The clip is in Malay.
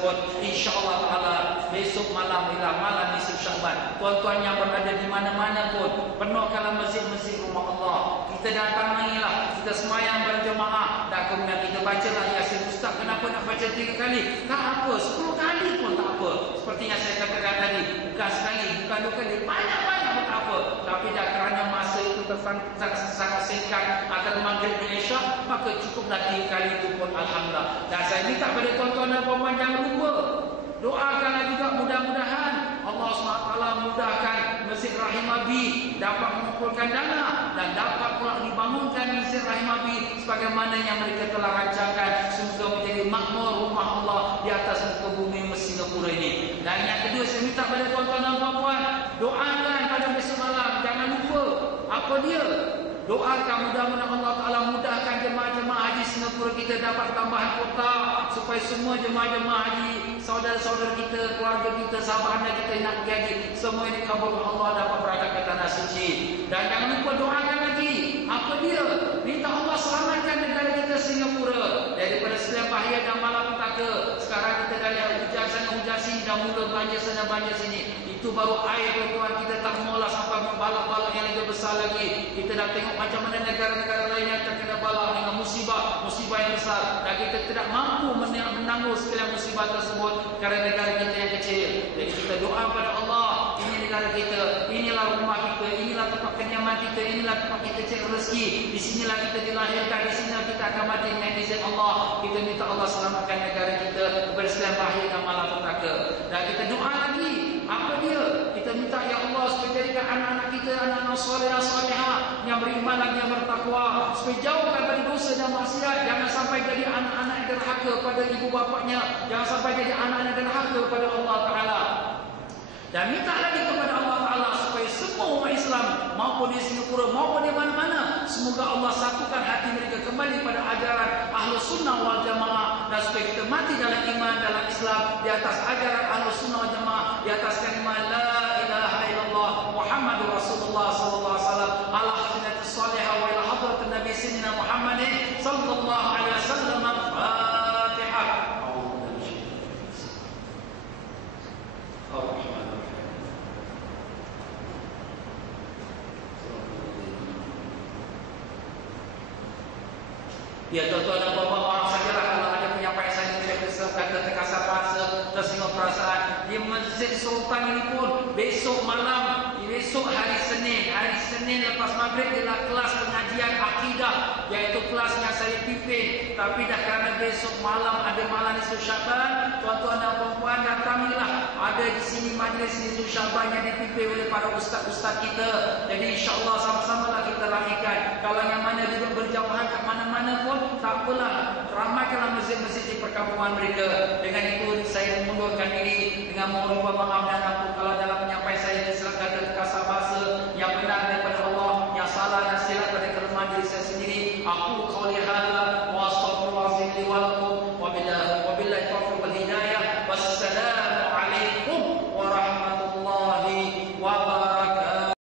tersebut. insya-Allah taala besok malam ialah malam nisfu Syaban tuan-tuan yang berada di mana-mana pun penuhkanlah masjid-masjid rumah Allah. Kita datangilah kita semayang berjemaah dan kemudian kita bacalah Yasin Ustaz kenapa nak baca tiga kali? Tak apa sepuluh kali pun tak apa. Seperti yang saya katakan tadi bukan sekali bukan dua kali banyak-banyak pun tak apa. Tapi dah kerana singkat akan maghrib dan isyak maka cukuplah tiga kali itu pun Alhamdulillah. Dan saya minta kepada tuan-tuan dan puan jangan lupa doakanlah juga mudah-mudahan Allah SWT mudahkan Masjid Rahim Abi dapat mengumpulkan dana dan dapat pula dibangunkan Masjid Rahim Abi sebagaimana yang mereka telah rancangkan semoga menjadi makmur rumah Allah di atas muka bumi Singapura ini. Dan yang kedua saya minta pada tuan-tuan dan puan-puan doakan pada besok malam. Jangan lupa apa dia? Doakan mudah-mudahan Allah Ta'ala mudahkan jemaah-jemaah haji Singapura kita dapat tambahan kota supaya semua jemaah-jemaah haji saudara-saudara kita, keluarga kita, sahabat kita nak haji semua ini kabul Allah dapat berada ke tanah suci. Dan jangan lupa doakan lagi. Apa dia? minta Allah selamatkan negara kita Singapura daripada setiap bahaya dan malapetaka. Sekarang kita dah lihat hujan sana dan mulut banjir sana banjir sini. Itu baru air tuan kita tak maulah sampai balak-balak yang lebih besar lagi. Kita dah tengok macam mana negara-negara lain yang terkena balak dengan musibah. Musibah yang besar. Dan kita tidak mampu menanggung segala musibah tersebut kerana negara kita yang kecil. Jadi kita doa kepada Allah ini negara kita inilah rumah kita inilah tempat kenyaman kita inilah tempat kita cari rezeki. Di sinilah kita dilahirkan di sinilah kita akan mati dengan izin Allah kita minta Allah selamatkan negara kita segala bahaya dan malapetaka dan kita doa lagi apa dia? Kita minta ya Allah supaya jadikan anak-anak kita anak-anak soleh dan soleha yang beriman lagi yang bertakwa supaya jauhkan dari dosa dan maksiat. Jangan sampai jadi anak-anak yang derhaka pada ibu bapaknya. Jangan sampai jadi anak-anak yang derhaka pada Allah Taala. Dan minta lagi kepada Allah Taala supaya semua umat Islam maupun di Singapura maupun di mana-mana semoga Allah satukan hati mereka kembali pada ajaran ahlu sunnah wal jamaah dan supaya kita mati dalam iman dalam Islam di atas ajaran ahlu sunnah wal jamaah di atas kalimah la ilaha illallah Muhammadur Rasulullah sallallahu alaihi wasallam. Ala hadirat salihah wa ila hadrat Nabi sayyidina Muhammad sallallahu alaihi wasallam Fatihah Ya tuan-tuan dan puan-puan orang sajalah kalau ada penyampaian saya tidak disebabkan terkasar rasa, tersinggung perasaan. Di Masjid Sultan ini pun besok malam, besok hari Senin, hari Senin lepas maghrib ialah kelas pengajian akidah, iaitu kelas yang saya pimpin. Tapi dah besok malam ada malam Nisfu Syaban, tuan-tuan dan puan-puan datangilah. Ada di sini majlis Nisfu Syaban yang dipimpin oleh para ustaz-ustaz kita. Jadi insyaAllah sama-sama lah kita lahirkan. Kalau yang mana juga berjauhan ke mana-mana pun, tak apalah ramaikanlah masjid-masjid di perkampungan mereka dengan itu saya mengundurkan diri dengan mohon maaf dan ampun kalau dalam penyampaian saya diselakan terkasar bahasa yang benar daripada Allah yang salah dan silap pada kelemahan diri saya sendiri aku qawli hadha